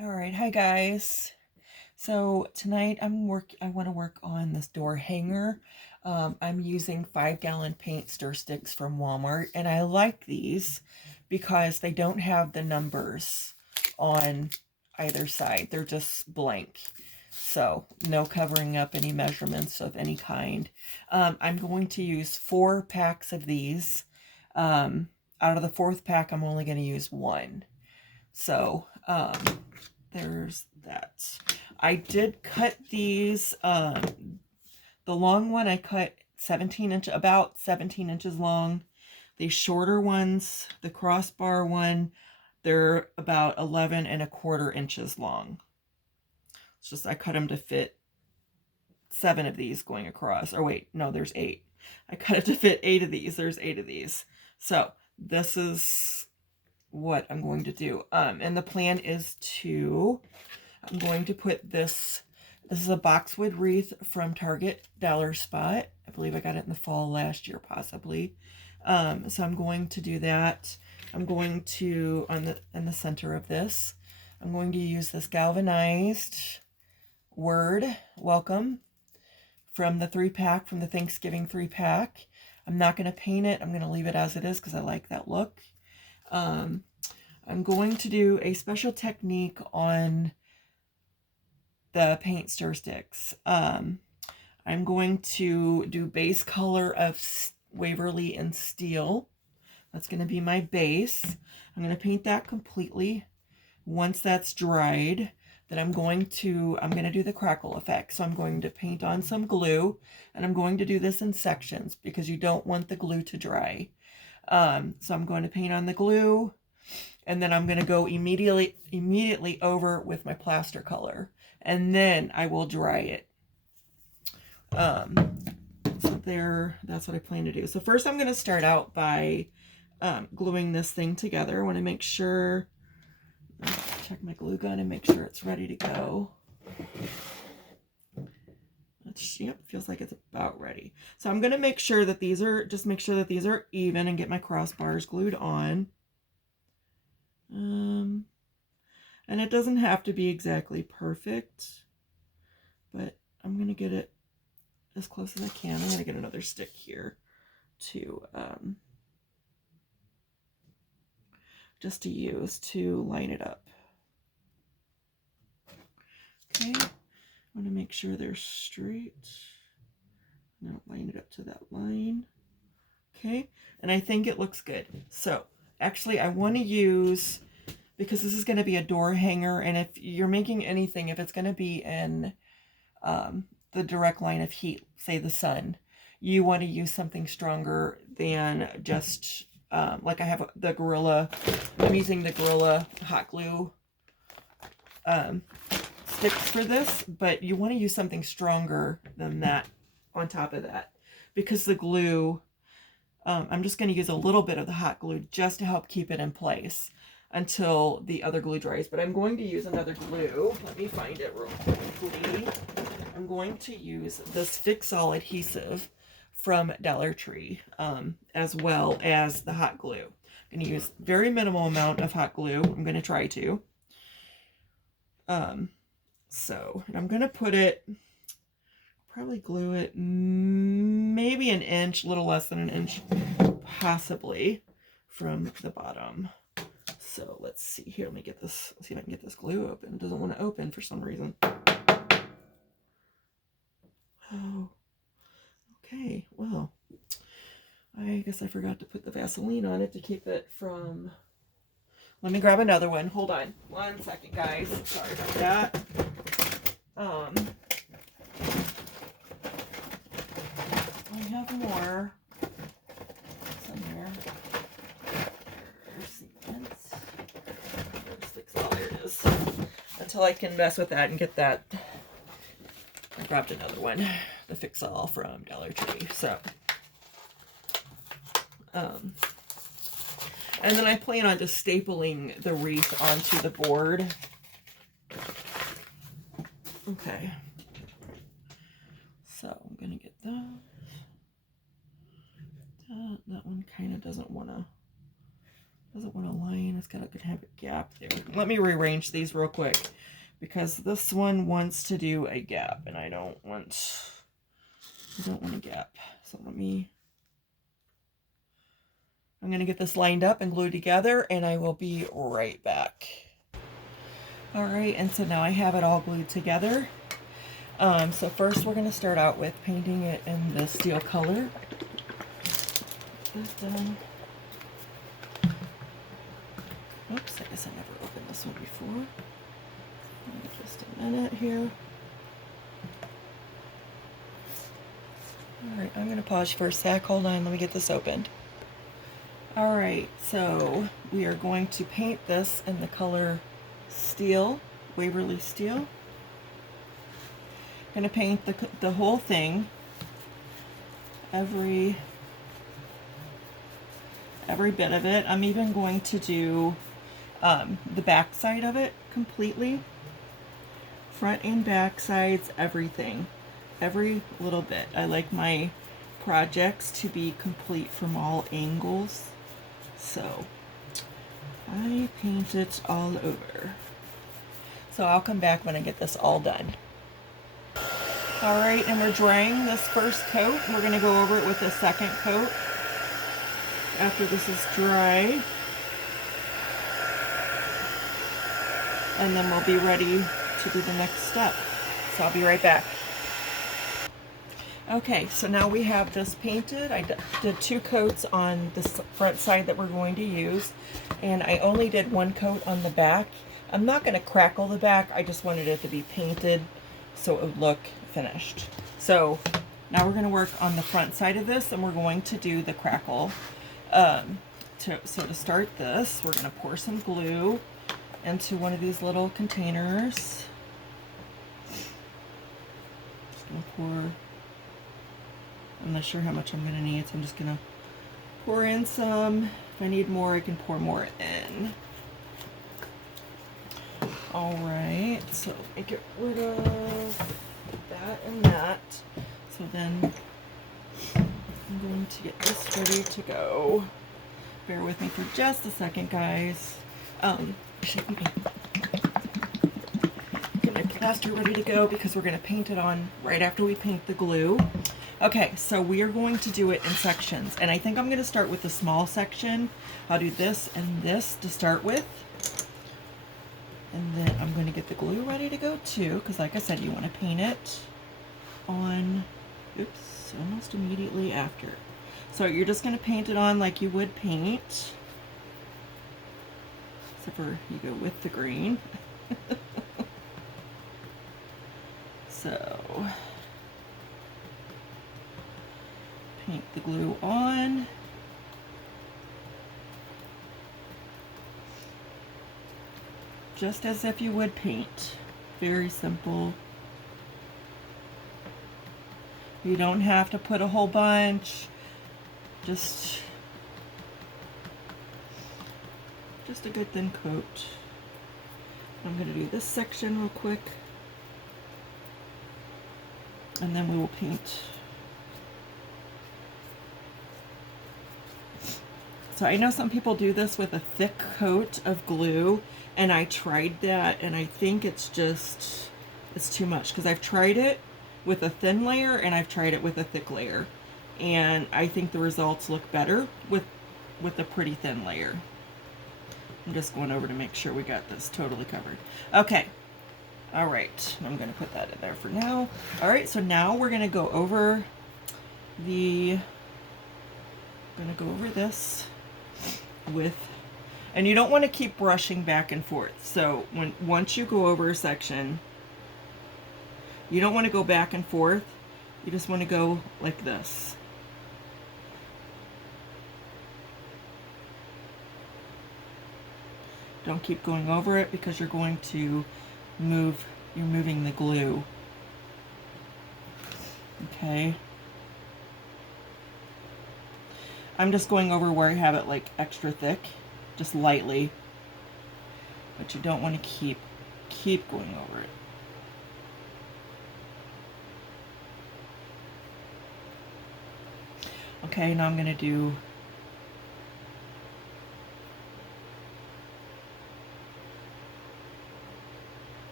All right, hi guys. So tonight I want to work on this door hanger. I'm using 5-gallon paint stir sticks from Walmart, and I like these because they don't have the numbers on either side. They're just blank. So no covering up any measurements of any kind. I'm going to use 4 packs of these. Out of the 4th pack, I'm only going to use 1. So, there's that. I did cut these. The long one I cut about 17 inches long. The shorter ones, the crossbar one, they're about 11 1/4 inches long. It's just I cut them to fit 7 of these going across. Or wait, no, there's 8. I cut it to fit 8 of these. There's 8 of these. So this is what I'm going to do. And the plan is I'm going to put this is a boxwood wreath from Target Dollar Spot. I believe I got it in the fall last year, possibly. So I'm going to do that. I'm going to, in the center of this, I'm going to use this galvanized word, welcome, from the 3-pack, from the Thanksgiving 3-pack. I'm not going to paint it. I'm going to leave it as it is because I like that look. I'm going to do a special technique on the paint stir sticks. I'm going to do base color of Waverly and Steel. That's going to be my base. I'm going to paint that completely. Once that's dried, then I'm going to do the crackle effect. So I'm going to paint on some glue, and I'm going to do this in sections because you don't want the glue to dry. So I'm going to paint on the glue, and then I'm going to go immediately over with my plaster color, and then I will dry it. So that's what I plan to do. So first I'm going to start out by gluing this thing together. I want to make sure, check my glue gun and make sure it's ready to go. Yep, feels like it's about ready. So I'm going to make sure that these are even and get my crossbars glued on. And it doesn't have to be exactly perfect, but I'm going to get it as close as I can. I'm going to get another stick here to just to use to line it up. Okay, I want to make sure they're straight. Now line it up to that line. Okay, and I think it looks good. So actually I want to use, because this is going to be a door hanger, and if you're making anything, if it's going to be in the direct line of heat, say the sun, you want to use something stronger than just like I have the Gorilla. I'm using the Gorilla hot glue sticks for this, but you want to use something stronger than that on top of that, because the glue, I'm just going to use a little bit of the hot glue just to help keep it in place until the other glue dries. But I'm going to use another glue. Let me find it real quickly. I'm going to use this Fix-All adhesive from Dollar Tree, as well as the hot glue. I'm going to use very minimal amount of hot glue. I'm going to try to. And I'm going to put it, probably glue it maybe an inch, a little less than an inch, possibly, from the bottom. So let's see here. Let me get this, see if I can get this glue open. It doesn't want to open for some reason. Oh, okay. Well, I guess I forgot to put the Vaseline on it to keep it from... Let me grab another one. Hold on. 1 second, guys. Sorry about that. I have more somewhere. Oh, there it is. Until I can mess with that and get that. I grabbed another one. The Fix-All from Dollar Tree. So, and then I plan on just stapling the wreath onto the board. Okay. So I'm going to get that. That one kind of doesn't want to Doesn't want to line. It's got to have a gap there. Let me rearrange these real quick because this one wants to do a gap and I don't want a gap. So I'm going to get this lined up and glued together and I will be right back. All right, and so now I have it all glued together. So first we're going to start out with painting it in the steel color. Oops, I guess I never opened this one before. Just a minute here. Alright, I'm going to pause for a sec. Hold on, let me get this opened. Alright, so we are going to paint this in the color steel, Waverly Steel. I'm going to paint the whole thing, every bit of it. I'm even going to do the back side of it completely. Front and back sides, everything. Every little bit. I like my projects to be complete from all angles. So I paint it all over. So I'll come back when I get this all done. Alright, and we're drying this first coat. We're going to go over it with a second coat after this is dry. And then we'll be ready to do the next step. So I'll be right back. Okay, so now we have this painted. I did 2 coats on the front side that we're going to use, and I only did 1 coat on the back. I'm not going to crackle the back, I just wanted it to be painted so it would look finished. So now we're going to work on the front side of this, and we're going to do the crackle. So to start this, we're going to pour some glue into one of these little containers. Just going to pour, I'm not sure how much I'm going to need, so I'm just going to pour in some. If I need more, I can pour more in. Alright, so let me get rid of that and that. So then I'm going to get this ready to go. Bear with me for just a second, guys. Get my plaster ready to go because we're going to paint it on right after we paint the glue. Okay, so we are going to do it in sections, and I think I'm going to start with the small section. I'll do this and this to start with, and then I'm going to get the glue ready to go too, because like I said, you want to paint it on, oops, almost immediately after. So you're just going to paint it on like you would paint, except for you go with the green. So paint the glue on. Just as if you would paint. Very simple. You don't have to put a whole bunch. Just a good thin coat. I'm going to do this section real quick, and then we will paint. So I know some people do this with a thick coat of glue, and I tried that, and I think it's too much, because I've tried it with a thin layer and I've tried it with a thick layer, and I think the results look better with a pretty thin layer. I'm just going over to make sure we got this totally covered. Okay. All right. I'm going to put that in there for now. All right. So now we're going to go over this with, and you don't want to keep brushing back and forth. So once you go over a section, you don't want to go back and forth. You just want to go like this. Don't keep going over it because you're going to you're moving the glue. Okay. I'm just going over where I have it like extra thick, just lightly. But you don't want to keep going over it. Okay, now I'm going to do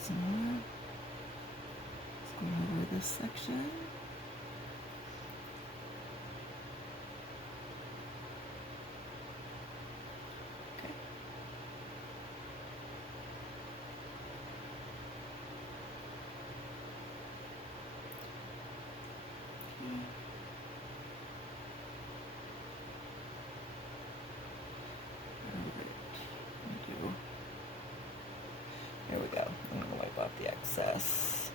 some more. Just going over this section. Okay. There we go. I'm going to wipe off the excess.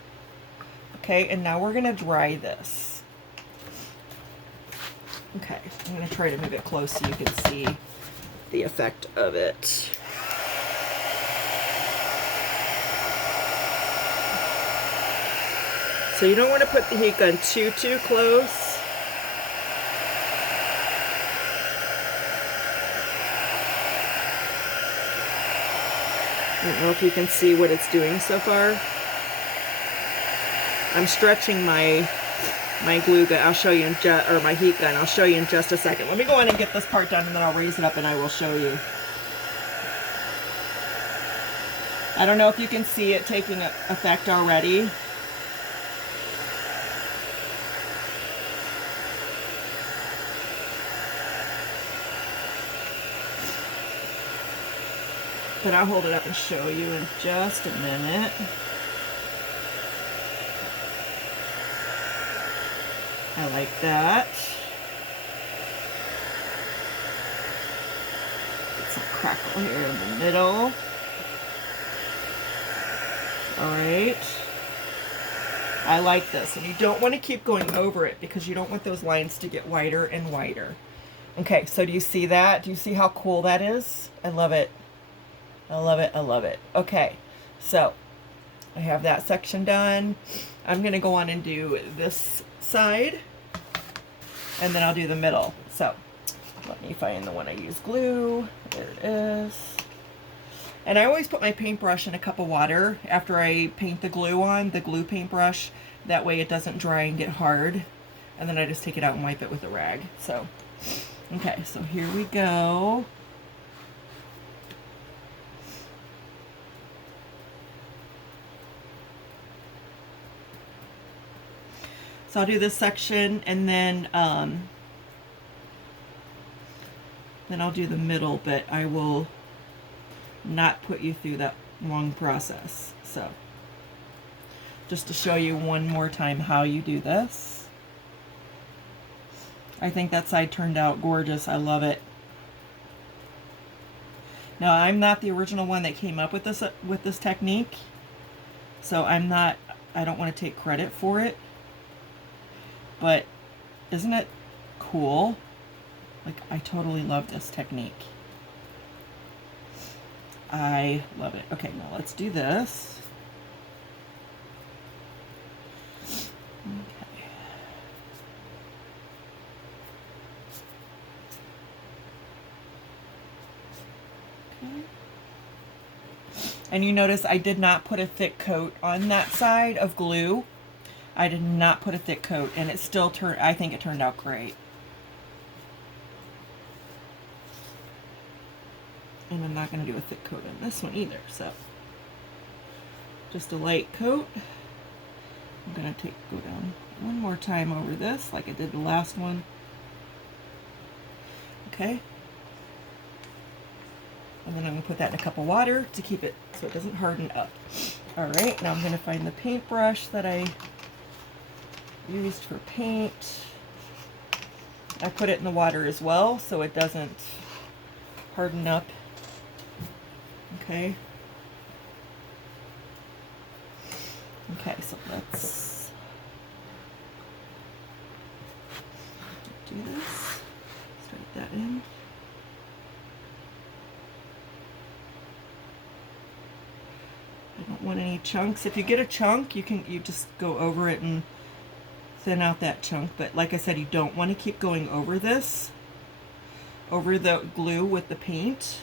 Okay, and now we're going to dry this. Okay, I'm going to try to move it close so you can see the effect of it. So you don't want to put the heat gun too close. I don't know if you can see what it's doing so far. I'm stretching my glue gun. I'll show you in my heat gun. I'll show you in just a second. Let me go on and get this part done, and then I'll raise it up and I will show you. I don't know if you can see it taking effect already. But I'll hold it up and show you in just a minute. I like that. Get some crackle here in the middle. Alright. I like this. And you don't want to keep going over it because you don't want those lines to get wider and wider. Okay, so do you see that? Do you see how cool that is? I love it. I love it. I love it. Okay, so I have that section done. I'm going to go on and do this side, and then I'll do the middle. So let me find the one I use glue. There it is. And I always put my paintbrush in a cup of water after I paint the glue on, the glue paintbrush. That way it doesn't dry and get hard. And then I just take it out and wipe it with a rag. So, okay, so here we go. So I'll do this section, and then I'll do the middle, but I will not put you through that long process. So just to show you one more time how you do this. I think that side turned out gorgeous. I love it. Now, I'm not the original one that came up with this technique, so I don't want to take credit for it. But isn't it cool? Like, I totally love this technique. I love it. Okay, now let's do this. Okay. Okay. And you notice I did not put a thick coat on that side of glue. I did not put a thick coat, and it still turned, I think it turned out great. And I'm not going to do a thick coat on this one either, so just a light coat. I'm going to go down one more time over this like I did the last one. Okay. And then I'm going to put that in a cup of water to keep it so it doesn't harden up. Alright, now I'm going to find the paintbrush that I used for paint. I put it in the water as well so it doesn't harden up. Okay. Okay, so let's do this. Start that in. I don't want any chunks. If you get a chunk, you just go over it and thin out that chunk, but like I said, you don't want to keep going over this, over the glue with the paint.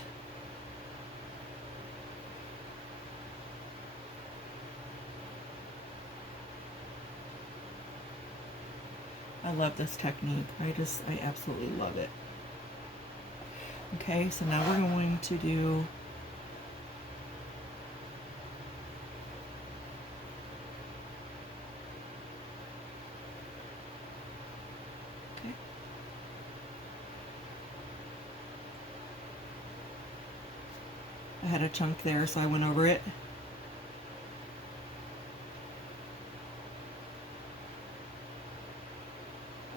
I love this technique. I absolutely love it. Okay, so now we're going to do I had a chunk there, so I went over it.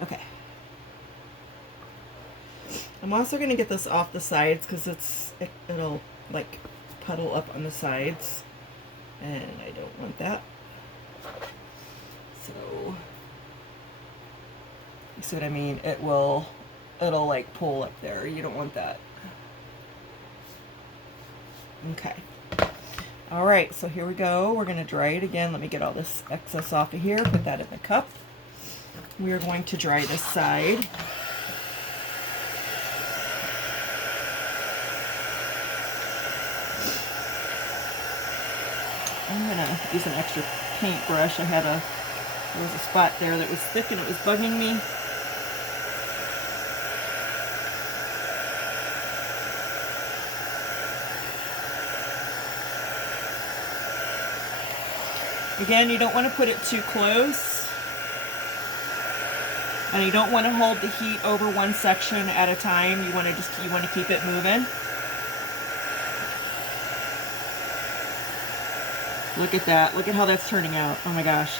Okay. I'm also going to get this off the sides because it'll like puddle up on the sides, and I don't want that. So, you see what I mean? It'll like pull up there. You don't want that. Okay. All right, so here we go. We're going to dry it again. Let me get all this excess off of here. Put that in the cup. We are going to dry this side. I'm going to use an extra paintbrush. There was a spot there that was thick and it was bugging me. Again, you don't want to put it too close. And you don't want to hold the heat over one section at a time. You want to keep it moving. Look at that. Look at how that's turning out. Oh my gosh.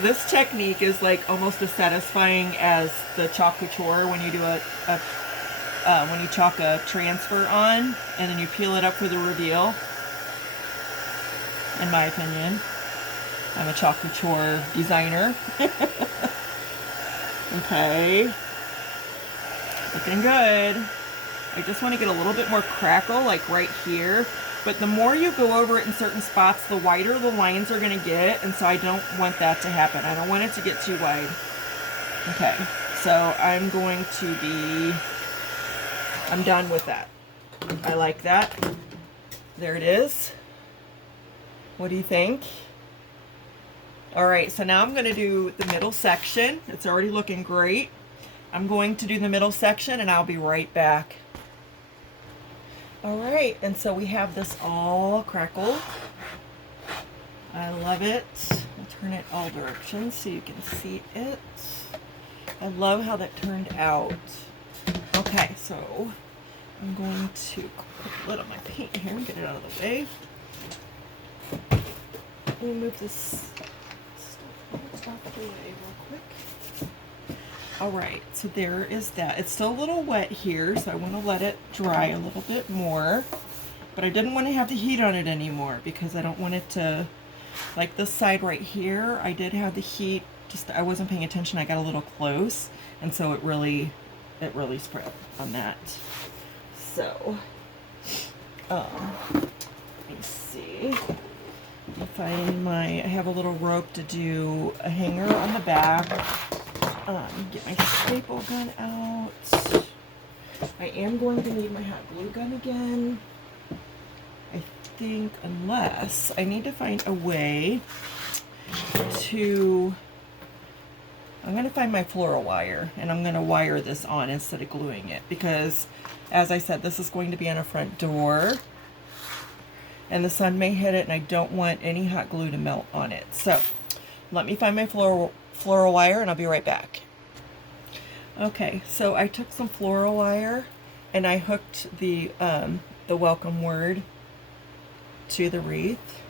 This technique is like almost as satisfying as the chalk couture when you do when you chalk a transfer on and then you peel it up for the reveal. In my opinion, I'm a chalk couture designer. Okay, looking good. I just want to get a little bit more crackle, like right here. But the more you go over it in certain spots, the wider the lines are going to get, and so I don't want that to happen. I don't want it to get too wide. Okay, so I'm done with that. I like that. There it is. What do you think? All right, so now I'm going to do the middle section. It's already looking great. I'm going to do the middle section and I'll be right back. All right, and so we have this all crackled. I love it. I'll turn it all directions so you can see it. I love how that turned out. Okay, so I'm going to put a lid on my paint here and get it out of the way. Let me move this stuff off the way real quick. All right, so there is that. It's still a little wet here, so I want to let it dry a little bit more. But I didn't want to have the heat on it anymore because I don't want it to, like this side right here, I did have the heat, just I wasn't paying attention. I got a little close, and so it really spread on that. So, let me see. I have a little rope to do a hanger on the back. Get my staple gun out. I am going to need my hot glue gun again. I think, unless I need to find a way to, I'm going to find my floral wire and I'm going to wire this on instead of gluing it because, as I said, this is going to be on a front door and the sun may hit it and I don't want any hot glue to melt on it. So let me find my floral wire and I'll be right back. Okay, so I took some floral wire and I hooked the welcome word to the wreath.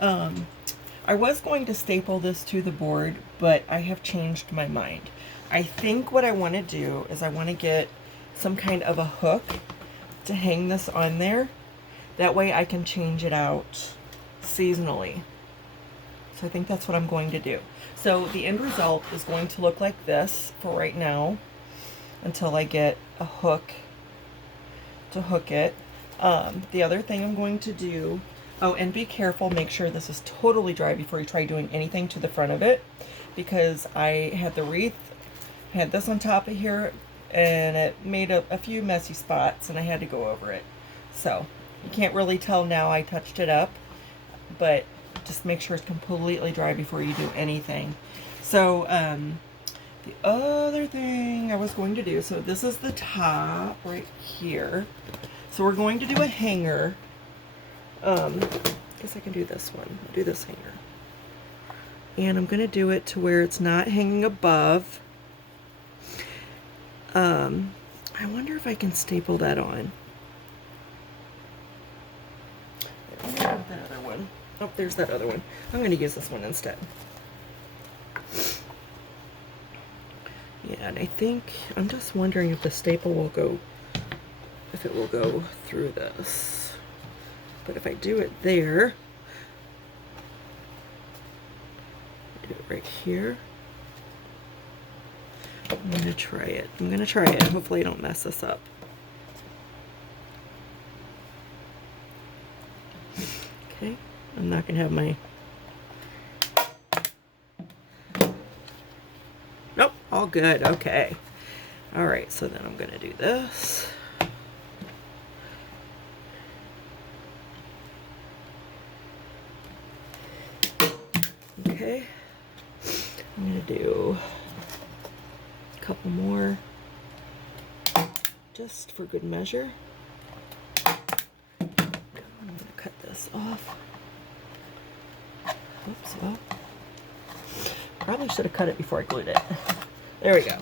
I was going to staple this to the board, but I have changed my mind. I think what I want to do is I want to get some kind of a hook to hang this on there. That way I can change it out seasonally. So I think that's what I'm going to do. So the end result is going to look like this for right now until I get a hook to hook it. The other thing I'm going to do, oh, and be careful, make sure this is totally dry before you try doing anything to the front of it, because I had the wreath, had this on top of here, and it made a few messy spots and I had to go over it. So you can't really tell now I touched it up, but just make sure it's completely dry before you do anything. So the other thing I was going to do, so this is the top right here. So we're going to do a hanger. I guess I can do this one. I'll do this hanger. And I'm going to do it to where it's not hanging above. I I wonder if I can staple that on. That other one. Oh, there's that other one. I'm going to use this one instead. Yeah, and I think, I'm just wondering if the staple will go, if it will go through this. But if I do it there, do it right here. I'm going to try it. I'm going to try it. Hopefully I don't mess this up. Okay, I'm not going to have my... Nope, all good. Okay. All right, so then I'm going to do this. Okay. I'm going to do a couple more just for good measure. I'm going to cut this off. Oops, well, probably should have cut it before I glued it. There we go.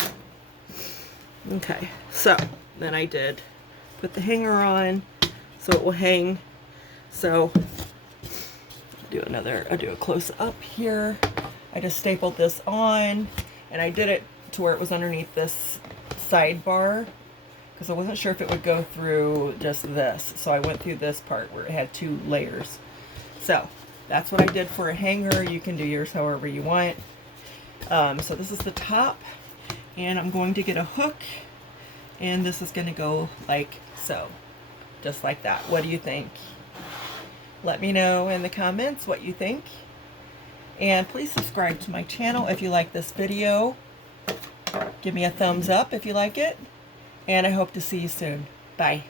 Okay, so then I did put the hanger on so it will hang. So I'll do a close up here. I just stapled this on, and I did it to where it was underneath this sidebar because I wasn't sure if it would go through just this. So I went through this part where it had 2 layers. So that's what I did for a hanger. You can do yours however you want. So this is the top, and I'm going to get a hook, and this is going to go like so, just like that. What do you think? Let me know in the comments what you think, and please subscribe to my channel if you like this video. Give me a thumbs up if you like it, and I hope to see you soon. Bye.